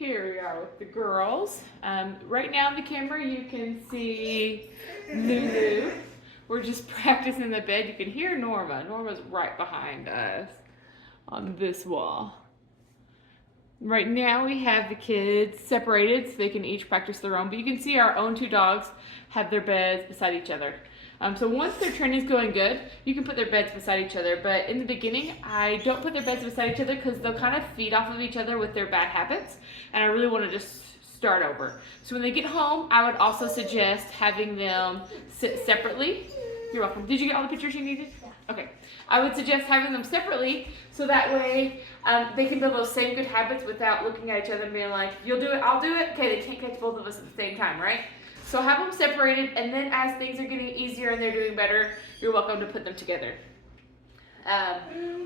Here we are with the girls. Right now on the camera you can see Lulu. We're just practicing the bed. You can hear Norma. Norma's right behind us on this wall. Right now we have the kids separated so they can each practice their own, but you can see our own two dogs have their beds beside each other. So once their training is going good, you can put their beds beside each other, but in the beginning I don't put their beds beside each other because they'll kind of feed off of each other with their bad habits, and I really want to just start over. So when they get home, I would also suggest having them sit separately. You're welcome. Did you get all the pictures you needed? Okay. I would suggest having them separately so that way they can build those same good habits without looking at each other and being like, you'll do it, I'll do it. Okay, they can't catch both of us at the same time, right? So have them separated, and then as things are getting easier and they're doing better, you're welcome to put them together.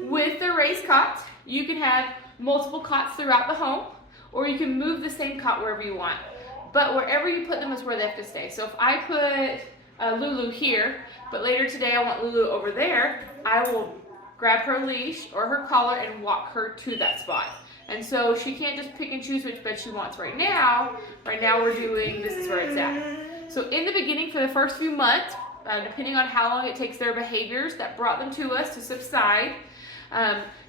With the raised cot, you can have multiple cots throughout the home, or you can move the same cot wherever you want. But wherever you put them is where they have to stay. So if I put Lulu here, but later today I want Lulu over there, I will grab her leash or her collar and walk her to that spot. And so she can't just pick and choose which bed she wants right now. Right now we're doing, this is where it's at. So in the beginning, for the first few months, depending on how long it takes their behaviors that brought them to us to subside,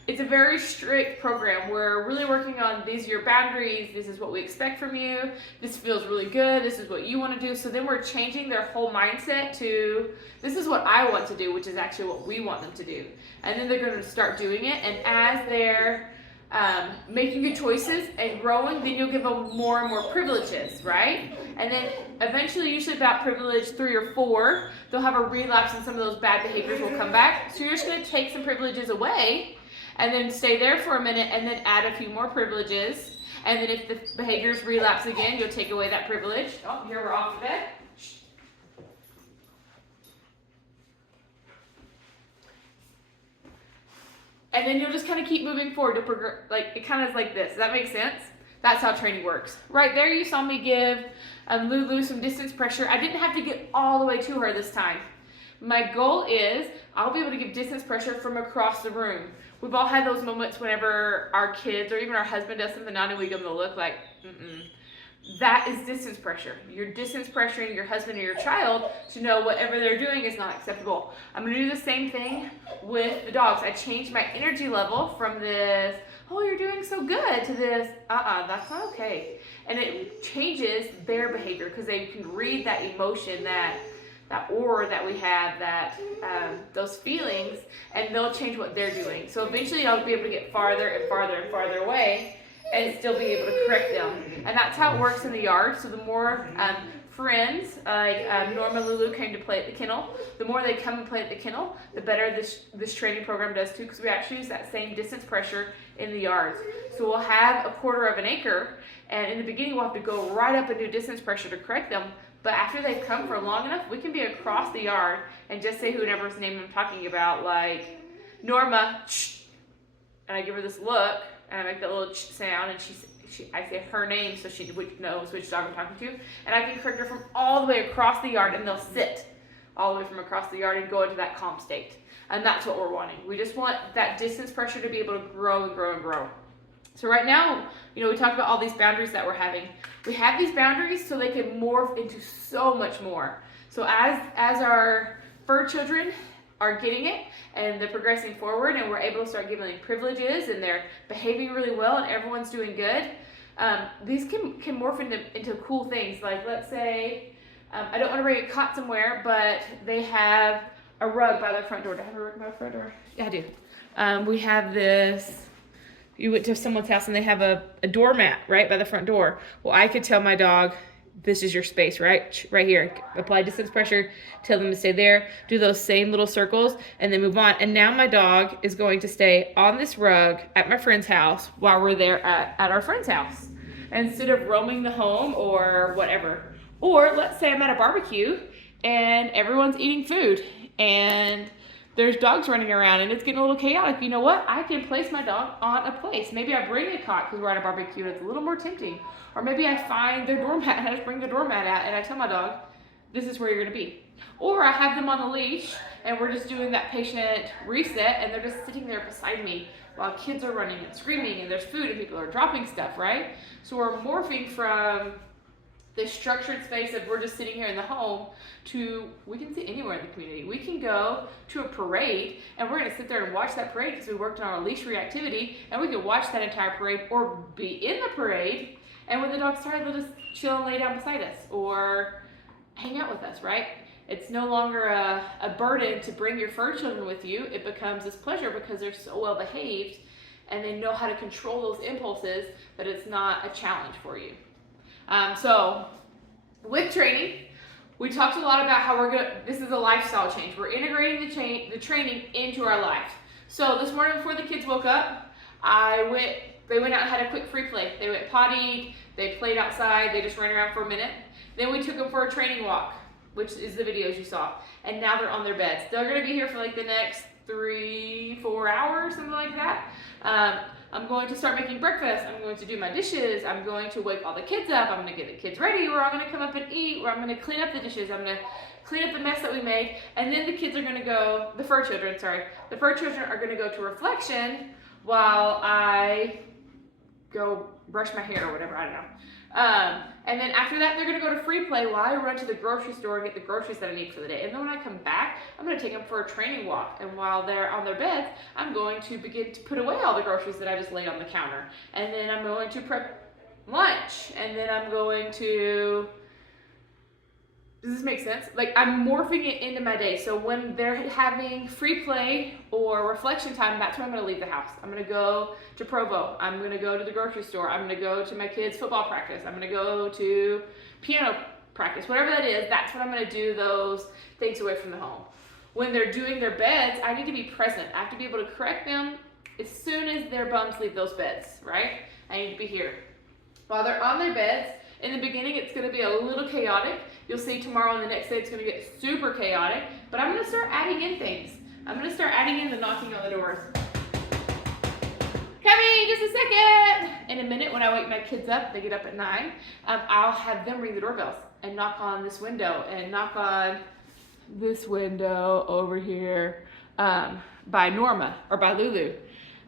it's a very strict program. We're really working on these are your boundaries, this is what we expect from you, this feels really good, this is what you want to do. So then we're changing their whole mindset to this is what I want to do, which is actually what we want them to do. And then they're going to start doing it, and as they're making good choices and growing, then you'll give them more and more privileges, right? And then eventually, usually about privilege 3 or 4, they'll have a relapse and some of those bad behaviors will come back. So you're just going to take some privileges away and then stay there for a minute and then add a few more privileges. And then if the behaviors relapse again, you'll take away that privilege. Oh, here we're off the bed. And then you'll just kind of keep moving forward to progress. Like it kind of is like this. Does that make sense? That's how training works. Right there, you saw me give Lulu some distance pressure. I didn't have to get all the way to her this time. My goal is I'll be able to give distance pressure from across the room. We've all had those moments whenever our kids or even our husband does something naughty, we give them a look like, That is distance pressure. You're distance pressuring your husband or your child to know whatever they're doing is not acceptable. I'm going to do the same thing with the dogs. I changed my energy level from this, oh, you're doing so good, to this, that's not okay. And it changes their behavior because they can read that emotion, that aura that we have, that those feelings, and they'll change what they're doing. So eventually I'll be able to get farther and farther and farther away and still be able to correct them. And that's how it works in the yard. So the more friends, like Norma and Lulu came to play at the kennel, the more they come and play at the kennel, the better this training program does too, because we actually use that same distance pressure in the yards. So we'll have a 1/4 of an acre, and in the beginning we'll have to go right up and do distance pressure to correct them. But after they've come for long enough, we can be across the yard and just say whoever's name I'm talking about, like Norma, shh, and I give her this look, and I make that little sound, and I say her name so she knows which dog I'm talking to, and I can correct her from all the way across the yard, and they'll sit all the way from across the yard and go into that calm state. And that's what we're wanting. We just want that distance pressure to be able to grow and grow and grow. So right now, we talked about all these boundaries that we're having. We have these boundaries so they can morph into so much more. So as our fur children are getting it and they're progressing forward and we're able to start giving them privileges and they're behaving really well and everyone's doing good, these can morph into cool things. Like let's say, I don't want to bring a cot somewhere, but they have a rug by their front door. Do I have a rug by the front door? Yeah, I do. We have this. You went to someone's house and they have a doormat right by the front door. Well, I could tell my dog, this is your space, right? Right here. Apply distance pressure, tell them to stay there, do those same little circles, and then move on. And now my dog is going to stay on this rug at my friend's house while we're there at our friend's house, instead of roaming the home or whatever. Or let's say I'm at a barbecue and everyone's eating food and there's dogs running around and it's getting a little chaotic. You know what? I can place my dog on a place. Maybe I bring a cot because we're at a barbecue and it's a little more tempting. Or maybe I find their doormat and I just bring the doormat out and I tell my dog, this is where you're going to be. Or I have them on the leash and we're just doing that patient reset and they're just sitting there beside me while kids are running and screaming and there's food and people are dropping stuff, right? So we're morphing from this structured space of we're just sitting here in the home to we can sit anywhere in the community. We can go to a parade and we're gonna sit there and watch that parade because we worked on our leash reactivity, and we can watch that entire parade or be in the parade, and when the dog's tired, they'll just chill and lay down beside us or hang out with us, right? It's no longer a burden to bring your fur children with you. It becomes this pleasure because they're so well behaved and they know how to control those impulses that it's not a challenge for you. So with training, we talked a lot about how this is a lifestyle change. We're integrating the training into our life. So this morning before the kids woke up, they went out and had a quick free play. They went potty, they played outside, they just ran around for a minute. Then we took them for a training walk, which is the videos you saw. And now they're on their beds. They're gonna be here for like the next 3-4 hours, something like that. I'm going to start making breakfast. I'm going to do my dishes. I'm going to wake all the kids up. I'm gonna get the kids ready, where I'm gonna come up and eat, where I'm gonna clean up the dishes. I'm gonna clean up the mess that we made. And then the kids are gonna go, the fur children are gonna go to reflection while I go brush my hair or whatever, I don't know. And then after that, they're gonna go to free play while I run to the grocery store and get the groceries that I need for the day. And then when I come back, I'm gonna take them for a training walk. And while they're on their beds, I'm going to begin to put away all the groceries that I just laid on the counter. And then I'm going to prep lunch. And then I'm going to, does this make sense? Like, I'm morphing it into my day. So when they're having free play or reflection time, that's when I'm gonna leave the house. I'm gonna go to Provo. I'm gonna go to the grocery store. I'm gonna go to my kids' football practice. I'm gonna go to piano practice. Whatever that is, that's when I'm gonna do those things away from the home. When they're doing their beds, I need to be present. I have to be able to correct them as soon as their bums leave those beds, right? I need to be here. While they're on their beds, in the beginning, it's gonna be a little chaotic. You'll see tomorrow and the next day it's gonna get super chaotic, but I'm gonna start adding in things. I'm gonna start adding in the knocking on the doors. Coming, just a second. In a minute, when I wake my kids up, they get up at 9, I'll have them ring the doorbells and knock on this window and knock on this window over here by Norma or by Lulu.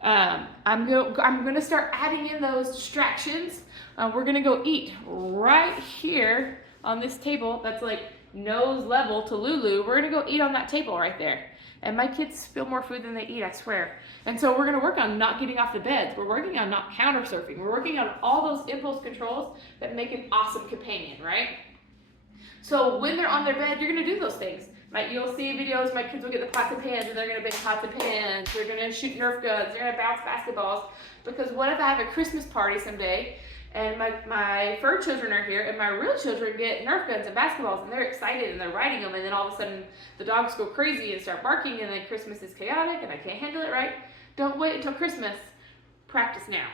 I'm gonna start adding in those distractions. We're gonna go eat right here on this table that's like nose level to Lulu. We're gonna go eat on that table right there. And my kids spill more food than they eat, I swear. And so we're gonna work on not getting off the beds. We're working on not counter surfing. We're working on all those impulse controls that make an awesome companion, right? So when they're on their bed, you're gonna do those things. You'll see videos, my kids will get the pots and pans and they're gonna bake pots and pans. They're gonna shoot Nerf guns. They're gonna bounce basketballs. Because what if I have a Christmas party someday and my fur children are here and my real children get Nerf guns and basketballs and they're excited and they're riding them, and then all of a sudden the dogs go crazy and start barking, and then Christmas is chaotic and I can't handle it, right? Don't wait until Christmas. Practice now.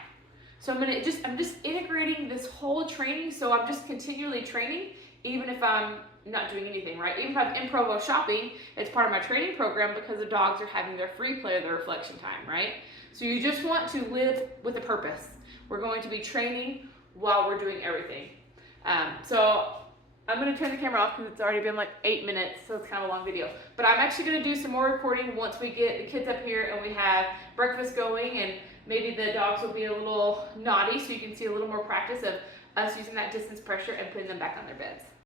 So I'm just integrating this whole training, so I'm just continually training even if I'm not doing anything, right? Even if I'm in Provo shopping, it's part of my training program because the dogs are having their free play or their reflection time, right? So you just want to live with a purpose. We're going to be training while we're doing everything. So I'm gonna turn the camera off because it's already been like 8 minutes, so it's kind of a long video. But I'm actually gonna do some more recording once we get the kids up here and we have breakfast going, and maybe the dogs will be a little naughty so you can see a little more practice of us using that distance pressure and putting them back on their beds.